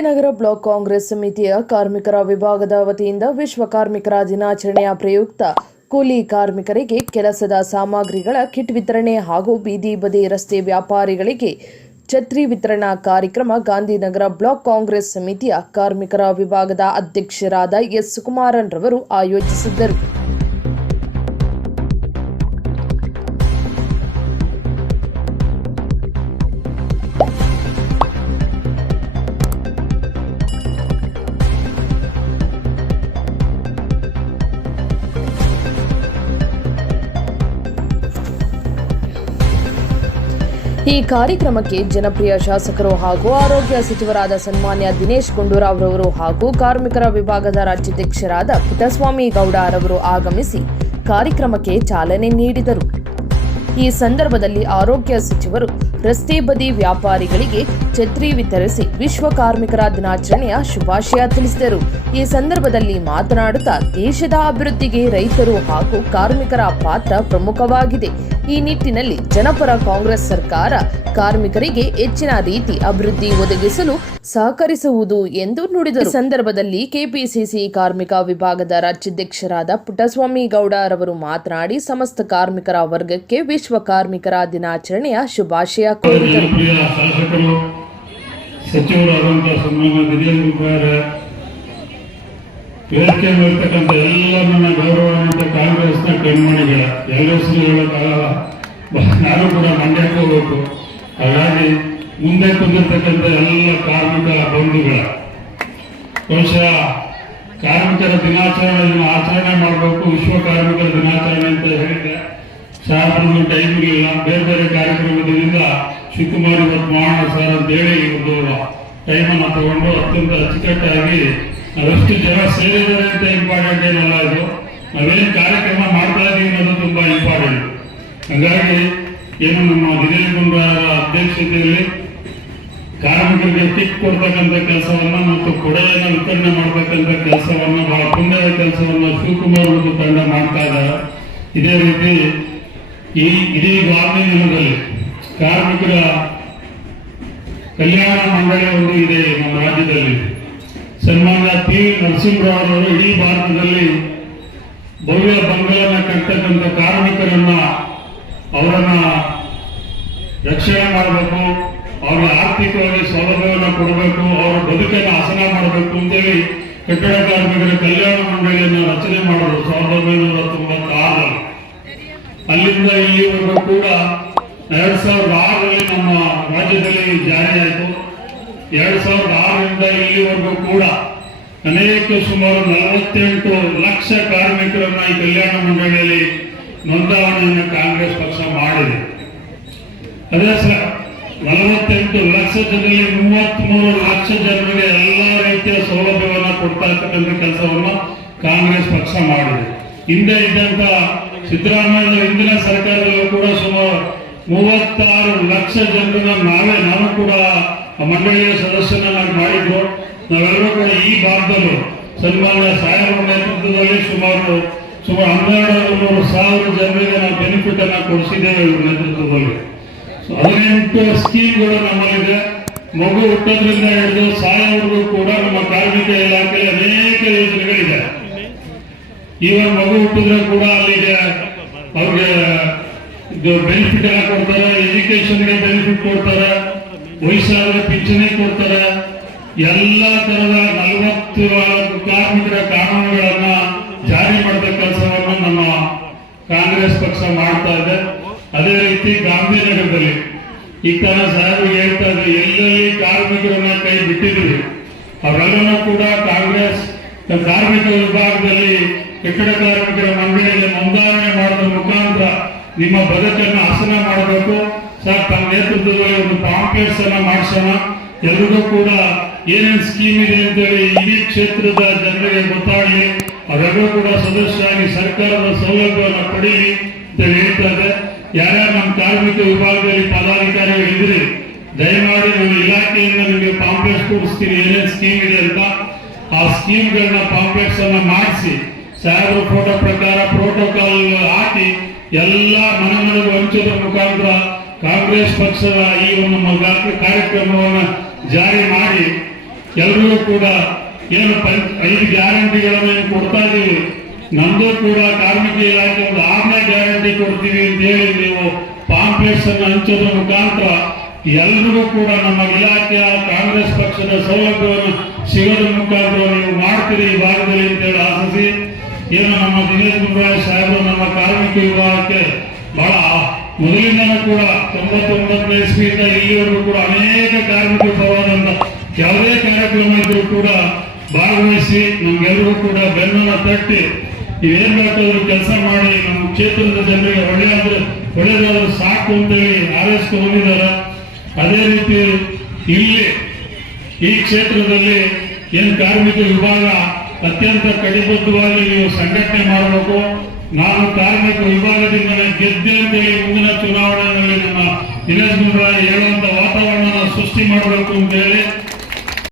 ನಗರ block Congress ಸಮಿತಿಯ ಕಾರ್ಮಿಕರ ವಿಭಾಗದ ವತಿಯಿಂದ ವಿಶ್ವ ಕಾರ್ಮಿಕರ ದಿನಾಚರಣೆಯ ಪ್ರಯುಕ್ತ ಕೂಲಿ ಕಾರ್ಮಿಕರಿಗೆ ಕೆಲಸದ ಸಾಮಗ್ರಿಗಳ ಕಿಟ್ ವಿತರಣೆ ಹಾಗೂ ಬೀದಿ ಬದಿ ರಸ್ತೆ ವ್ಯಾಪಾರಿಗಳಿಗೆ ಛತ್ರಿ ವಿತರಣಾ ಕಾರ್ಯಕ್ರಮ ಗಾಂಧಿನಗರ ಬ್ಲಾಕ್ ಕಾಂಗ್ರೆಸ್ ಸಮಿತಿಯ ಕಾರ್ಮಿಕರ ವಿಭಾಗದ ಅಧ್ಯಕ್ಷರಾದ ಎಸ್ ಸುಕುಮಾರನ್ ರವರು ಆಯೋಜಿಸಿದ್ದರು. ಈ ಕಾರ್ಯಕ್ರಮಕ್ಕೆ ಜನಪ್ರಿಯ ಶಾಸಕರು ಹಾಗೂ ಆರೋಗ್ಯ ಸಚಿವರಾದ ಸನ್ಮಾನ್ಯ ದಿನೇಶ್ ಗುಂಡೂರಾವ್ ರವರು ಹಾಗೂ ಕಾರ್ಮಿಕರ ವಿಭಾಗದ ರಾಜ್ಯಾಧ್ಯಕ್ಷರಾದ ಪುಟ್ಟಸ್ವಾಮಿ ಗೌಡ ರವರು ಆಗಮಿಸಿ ಕಾರ್ಯಕ್ರಮಕ್ಕೆ ಚಾಲನೆ ನೀಡಿದರು. ಈ ಸಂದರ್ಭದಲ್ಲಿ ಆರೋಗ್ಯ ಸಚಿವರು ರಸ್ತೆ ಬದಿ ವ್ಯಾಪಾರಿಗಳಿಗೆ ಛತ್ರಿ ವಿತರಿಸಿ ವಿಶ್ವ ಕಾರ್ಮಿಕರ ದಿನಾಚರಣೆಯ ಶುಭಾಶಯ ತಿಳಿಸಿದರು. ಈ ಸಂದರ್ಭದಲ್ಲಿ ಮಾತನಾಡುತ್ತಾ ದೇಶದ ಅಭಿವೃದ್ಧಿಗೆ ರೈತರು ಹಾಗೂ ಕಾರ್ಮಿಕರ ಪಾತ್ರ ಪ್ರಮುಖವಾಗಿದೆ. ಈ ನಿಟ್ಟಿನಲ್ಲಿ ಜನಪರ ಕಾಂಗ್ರೆಸ್ ಸರ್ಕಾರ ಕಾರ್ಮಿಕರಿಗೆ ಹೆಚ್ಚಿನ ರೀತಿ ಅಭಿವೃದ್ಧಿ ಒದಗಿಸಲು ಸಹಕರಿಸುವುದು ಎಂದು ನುಡಿದ ಸಂದರ್ಭದಲ್ಲಿ ಕೆಪಿಸಿಸಿ ಕಾರ್ಮಿಕ ವಿಭಾಗದ ರಾಜ್ಯಾಧ್ಯಕ್ಷರಾದ ಪುಟ್ಟಸ್ವಾಮಿ ಗೌಡ ರವರು ಮಾತನಾಡಿ, ಸಮಸ್ತ ಕಾರ್ಮಿಕರ ವರ್ಗಕ್ಕೆ ವಿಶ್ವ ಕಾರ್ಮಿಕರ ದಿನಾಚರಣೆಯ ಶುಭಾಶಯ ಕೋರಿದರು. ಜನಪ್ರಿಯ ಶಾಸಕರು ಸಚಿವರಾದಂಥ ಸನ್ಮಾನ್ಯ ದಿನೇಶ್ ಗುಂಡೂರಾವ್ ವೇದಿಕೆ ಮೇಲ್ತಕ್ಕಂಥ ಎಲ್ಲ ನನ್ನ ಗೌರವಾನ್ವಿತ ಕಾಂಗ್ರೆಸ್ನ ನ ಎಲ್ಲ ಹೆಸರು ಹೇಳೋಕ್ಕಾಗಲ್ಲ ನಾನು ಕೂಡ ಮಂಡ್ಯಕ್ಕೆ ಹೋಗಬೇಕು. ಹಾಗಾಗಿ ಮುಂದೆ ಕುಂದಿರ್ತಕ್ಕಂಥ ಎಲ್ಲ ಕಾರ್ಮಿಕ ಬಂಧುಗಳ, ಬಹುಶಃ ಕಾರ್ಮಿಕರ ದಿನಾಚರಣೆಯನ್ನು ಆಚರಣೆ ಮಾಡಬೇಕು, ವಿಶ್ವ ಕಾರ್ಮಿಕರ ದಿನಾಚರಣೆ ಅಂತ ಹೇಳಿದ್ರೆ ಸಾಹೇಬ್ರಿಗೆ ಟೈಮ್ ಇಲ್ಲ. ಬೇರೆ ಬೇರೆ ಕಾರ್ಯಕ್ರಮದಿಂದ ಶಿವಕುಮಾರ್ ಇವತ್ತು ಮಾಡೋಣ ಸರ್ ಅಂತ ಹೇಳಿ ಒಂದು ಟೈಮನ್ನು ತಗೊಂಡು ಅತ್ಯಂತ ಅಚ್ಚುಕಟ್ಟಾಗಿ ಅದಷ್ಟು ಜನ ಸೇರಿದ್ದಾರೆ ಅಂತ ಇಂಪಾರ್ಟೆಂಟ್ ಏನಲ್ಲ ಇದು. ನಾವೇನು ಕಾರ್ಯಕ್ರಮ ಮಾಡ್ತಾ ಇದ್ದೀವಿ ಅನ್ನೋದು ತುಂಬಾ ಇಂಪಾರ್ಟೆಂಟ್ ಹಾಗಾಗಿ ಏನು ನಮ್ಮ ದಿನೇಶ್ ಕುಂಬ ಅಧ್ಯಕ್ಷತೆಯಲ್ಲಿ ಕಾರ್ಮಿಕರಿಗೆ ಟಿಕ್ ಕೊಡ್ತಕ್ಕಂಥ ಕೆಲಸವನ್ನ ಮತ್ತು ಕೊಡೆಯನ್ನ ವಿತರಣೆ ಮಾಡ್ತಕ್ಕಂಥ ಕೆಲಸವನ್ನ, ಬಹಳ ಪುಣ್ಯದ ಕೆಲಸವನ್ನ ಶಿವಕುಮಾರ್ ಮತ್ತು ತಂಡ ಮಾಡ್ತಾ ಇದ್ದಾರೆ. ಇದೇ ರೀತಿ ಈ ಇಡೀ ದಿನದಲ್ಲಿ ಕಾರ್ಮಿಕರ ಕಲ್ಯಾಣ ಮಂಡಳಿ ಒಂದು ಇದೆ ನಮ್ಮ ರಾಜ್ಯದಲ್ಲಿ. ಸನ್ಮಾನ್ಯ ಪಿ ನರಸಿಂಹರಾವ್ ಅವರು ಇಡೀ ಭಾರತದಲ್ಲಿ ಭವ್ಯ ಬಂಗಲನ್ನ ಕಟ್ತಕ್ಕಂಥ ಕಾರ್ಮಿಕರನ್ನ ಅವರನ್ನ ರಕ್ಷಣೆ ಮಾಡಬೇಕು, ಅವ್ರಿಗೆ ಆರ್ಥಿಕವಾಗಿ ಸೌಲಭ್ಯವನ್ನು ಕೊಡಬೇಕು, ಅವರ ಬದುಕನ್ನು ಹಸನ ಮಾಡಬೇಕು ಅಂತೇಳಿ ಕಟ್ಟಡ ಕಾರ್ಮಿಕರ ಕಲ್ಯಾಣ ಮಂಡಳಿಯನ್ನು ರಚನೆ ಮಾಡೋದು ಸಾವಿರದ ಒಂಬೈನೂರ ತೊಂಬತ್ತಾರರಲ್ಲಿ. ಅಲ್ಲಿಂದ ಇಲ್ಲಿವರೆಗೂ ಕೂಡ ಎರಡ್ ಸಾವಿರದ ಆರರಲ್ಲಿ ನಮ್ಮ ರಾಜ್ಯದಲ್ಲಿ ಜಾರಿಯಾಯಿತು. ಎರಡ್ ಸಾವಿರದ ಆರರಿಂದ ಇಲ್ಲಿವರೆಗೂ ಕೂಡ ಅನೇಕ ಸುಮಾರು ನಲವತ್ತೆಂಟು ಲಕ್ಷ ಕಾರ್ಮಿಕರನ್ನ ಈ ಕಲ್ಯಾಣ ಮಂಡಳಿಯಲ್ಲಿ ನೋಂದಾವಣೆಯನ್ನು ಕಾಂಗ್ರೆಸ್ ಪಕ್ಷ ಮಾಡಿದೆ. ಅದೇ ಸರ್ ನಲವತ್ತೆಂಟು ಲಕ್ಷ ಜನರಲ್ಲಿ ಮೂವತ್ಮೂರು ಲಕ್ಷ ಜನರಿಗೆ ಎಲ್ಲ ರೀತಿಯ ಸೌಲಭ್ಯವನ್ನು ಕೊಡ್ತಾ ಕೆಲಸವನ್ನು ಕಾಂಗ್ರೆಸ್ ಪಕ್ಷ ಮಾಡಿದೆ. ಹಿಂದೆ ಇದ್ದಂತ ಸಿದ್ದರಾಮಯ್ಯ ಹಿಂದಿನ ಸರ್ಕಾರದಲ್ಲೂ ಕೂಡ ಸುಮಾರು ಮೂವತ್ತಾರು ಲಕ್ಷ ಜನರನ್ನ ನಾವೇ ನಾನು ಕೂಡ ಮಂಡಳಿಯ ಸದಸ್ಯನಾಗಿ ಮಾಡಿದ್ದು. ನಾವೆಲ್ಲರೂ ಕೂಡ ಈ ಭಾಗದಲ್ಲೂ ಸನ್ಮಾನ್ಯ ಸಾಹೇಬರ ನೇತೃತ್ವದಲ್ಲಿ ಸುಮಾರು ಸುಮಾರು ಹನ್ನೆರಡು ಮೂರು ಸಾವಿರ ಜನರಿಗೆ ನಾವು ಬೆನಿಫಿಟ್ ಅನ್ನ ಕೊಡಿಸಿದ್ದೇವೆ ಇವ್ರ ನೇತೃತ್ವದಲ್ಲಿ. ಹದಿನೆಂಟು ಸ್ಕೀಮ್ಗಳು ನಮ್ಮಲ್ಲಿದೆ. ಮಗು ಹುಟ್ಟೋದ್ರಿಂದ ಹಿಡಿದು ಸಾಯವರೆಗೂ ಕೂಡ ನಮ್ಮ ಕಾರ್ಮಿಕ ಇಲಾಖೆಯಲ್ಲಿ ಅನೇಕ ಯೋಜನೆಗಳಿದೆ. ಇವಾಗ ಮಗು ಹುಟ್ಟಿದ್ರೆ ಕೂಡ ಅಲ್ಲಿಗೆ ಅವ್ರಿಗೆ ಬೆನಿಫಿಟ್ ಎಲ್ಲ ಕೊಡ್ತಾರೆ ಎಜುಕೇಶನ್ಗೆ ಬೆನಿಫಿಟ್ ಕೊಡ್ತಾರೆ, ವಯಸ್ಸಾದ್ರೆ ಪಿಂಚಣಿ ಕೊಡ್ತಾರೆ. ಎಲ್ಲ ತರದ ನಲವತ್ತು ಕಾರ್ಮಿಕರ ಕಾನೂನುಗಳನ್ನ ಜಾರಿ ಮಾಡಿದ ಕೆಲಸವನ್ನು ನಮ್ಮ ಕಾಂಗ್ರೆಸ್ ಪಕ್ಷ ಮಾಡ್ತಾ ಇದೆ. ಅದೇ ರೀತಿ ಗಾಂಧಿನಗರದಲ್ಲಿ ಈ ತರ ಸಾಹೇಬ್ ಹೇಳ್ತಾ ಇದ್ರು, ಎಲ್ಲೆಲ್ಲಿ ಕಾರ್ಮಿಕರನ್ನ ಕೈ ಬಿಟ್ಟಿದ್ರು ಅವರೆಲ್ಲರೂ ಕೂಡ ಕಾಂಗ್ರೆಸ್ ಕಾರ್ಮಿಕ ವಿಭಾಗದಲ್ಲಿ ಕಟ್ಟಡ ಕಾರ್ಮಿಕರ ಮಂಡಳಿಯಲ್ಲಿ ನೋಂದಣಿ ಮಾಡೋದ್ರ ಮುಖಾಂತರ ನಿಮ್ಮ ಬದುಕನ್ನು ಹಸನ ಮಾಡಬೇಕು. ಸರ್, ತಮ್ಮ ನೇತೃತ್ವದಲ್ಲಿ ಒಂದು ಪಾಂಪ್ಲೇಟ್ಸ್ ಅನ್ನ ಮಾಡಿಸೋಣ. ಎಲ್ರಿಗೂ ಕೂಡ ಏನೇನು ಸ್ಕೀಮ್ ಇದೆ ಅಂತೇಳಿ ಇಡೀ ಕ್ಷೇತ್ರದ ಜನರಿಗೆ ಗೊತ್ತಾಗಲಿ, ಅವರೆಲ್ಲರೂ ಕೂಡ ಸದಸ್ಯರಾಗಿ ಸರ್ಕಾರದ ಸೌಲಭ್ಯವನ್ನು ಪಡೀಲಿ ಅಂತ ಹೇಳ್ತಾ ಇದೆ ಯಾರ್ಯಾರು ನಮ್ಮ ಕಾರ್ಮಿಕ ವಿಭಾಗದಲ್ಲಿ ಪದಾಧಿಕಾರಿಗಳು ಇದ್ರಿ ದಯಮಾಡಿ ನಾನು ಇಲಾಖೆಯಿಂದ ನಿಮಗೆ ಪಾಂಪ್ಲೆಟ್ಸ್ ಕೊಡಿಸ್ತೀನಿ ಏನೇನು ಸ್ಕೀಮ್ ಇದೆ ಅಂತ. ಆ ಸ್ಕೀಮ್ಗಳನ್ನ ಪಾಂಪ್ಲೆಟ್ಸ್ ಅನ್ನ ಮಾಡಿಸಿ, ಸಾಹೇಬರ ಫೋಟೋ ಪ್ರಕಾರ ಪ್ರೋಟೋಕಾಲ್ ಹಾಕಿ, ಎಲ್ಲ ಮನೆ ಮನೆಗೂ ಹಂಚದ ಮುಖಾಂತರ ಕಾಂಗ್ರೆಸ್ ಪಕ್ಷದ ಈ ಒಂದು ಕಾರ್ಯಕ್ರಮವನ್ನು ಜಾರಿ ಮಾಡಿ ಎಲ್ರಿಗೂ ಕೂಡ ಏನು ಐದು ಗ್ಯಾರಂಟಿಗಳನ್ನು ಕೊಡ್ತಾ ಇದ್ದೀವಿ ನಮ್ದು ಕೂಡ ಕಾರ್ಮಿಕ ಇಲಾಖೆ ಒಂದು ಆರನೇ ಗ್ಯಾರಂಟಿ ಕೊಡ್ತೀವಿ ಅಂತ ಹೇಳಿ ನೀವು ಪಾಂಪ್ಲೆಟ್ಸ್ ಅನ್ನು ಹಂಚೋದ್ರ ಮುಖಾಂತರ ಎಲ್ರಿಗೂ ಕೂಡ ನಮ್ಮ ಇಲಾಖೆಯ ಕಾಂಗ್ರೆಸ್ ಪಕ್ಷದ ಸೌಲಭ್ಯವನ್ನು ಸಿಗೋದ್ರ ಮುಖಾಂತರ ನೀವು ಮಾಡ್ತೀರಿ ಈ ಭಾಗದಲ್ಲಿ ಅಂತೇಳಿ ಆಶಿಸಿ. ಏನು ನಮ್ಮ ದಿನೇಶ್ ಗುಂಡ್ರಾಯ್ ಸಾಹೇಬರು ನಮ್ಮ ಕಾರ್ಮಿಕ ವಿಭಾಗಕ್ಕೆ ಬಹಳ ಮೊದಲಿಂದನೂ ಕೂಡ ತೊಂಬತ್ತೊಂಬತ್ತನೇ ಇಸ್ವಿಯಿಂದ ಇಲ್ಲಿವರೆಗೂ ಕೂಡ ಅನೇಕ ಕಾರ್ಮಿಕ ಪರವಾದಂತ ಯಾವುದೇ ಕಾರ್ಯಕ್ರಮ ಇದ್ರೂ ಕೂಡ ಭಾಗವಹಿಸಿ ನಮ್ಗೆಲ್ಲರೂ ಕೂಡ ಬೆನ್ನನ್ನು ತಟ್ಟಿ ನೀವೇನ್ ಬೇಕಾದ್ರೂ ಕೆಲಸ ಮಾಡಿ ನಮ್ಮ ಕ್ಷೇತ್ರದ ಜನರಿಗೆ ಒಳ್ಳೆಯಾದ್ರೆ ಒಳ್ಳೆಯದಾದ್ರು ಸಾಕು ಅಂತೇಳಿ ಆರೈಸ್ತು ಹೋಗಿದ್ದಾರೆ ಅದೇ ರೀತಿ ಇಲ್ಲಿ ಈ ಕ್ಷೇತ್ರದಲ್ಲಿ ಏನ್ ಕಾರ್ಮಿಕ ವಿಭಾಗ ಅತ್ಯಂತ ಕಡಿಬದ್ಧವಾಗಿ ನೀವು ಸಂಘಟನೆ ಮಾಡಬೇಕು. ನಾನು ಕಾರ್ಮಿಕ ವಿಭಾಗದಿಂದಲೇ ಗೆದ್ದೆ ಅಂತೇಳಿ ಮುಂದಿನ ಚುನಾವಣೆಯಲ್ಲಿ ನಮ್ಮ ದಿನೇಶ್ ಗುಂಡ್ರಾಯ್ ಹೇಳುವಂತ ವಾತಾವರಣ ಸೃಷ್ಟಿ ಮಾಡಬೇಕು ಅಂತ ಹೇಳಿ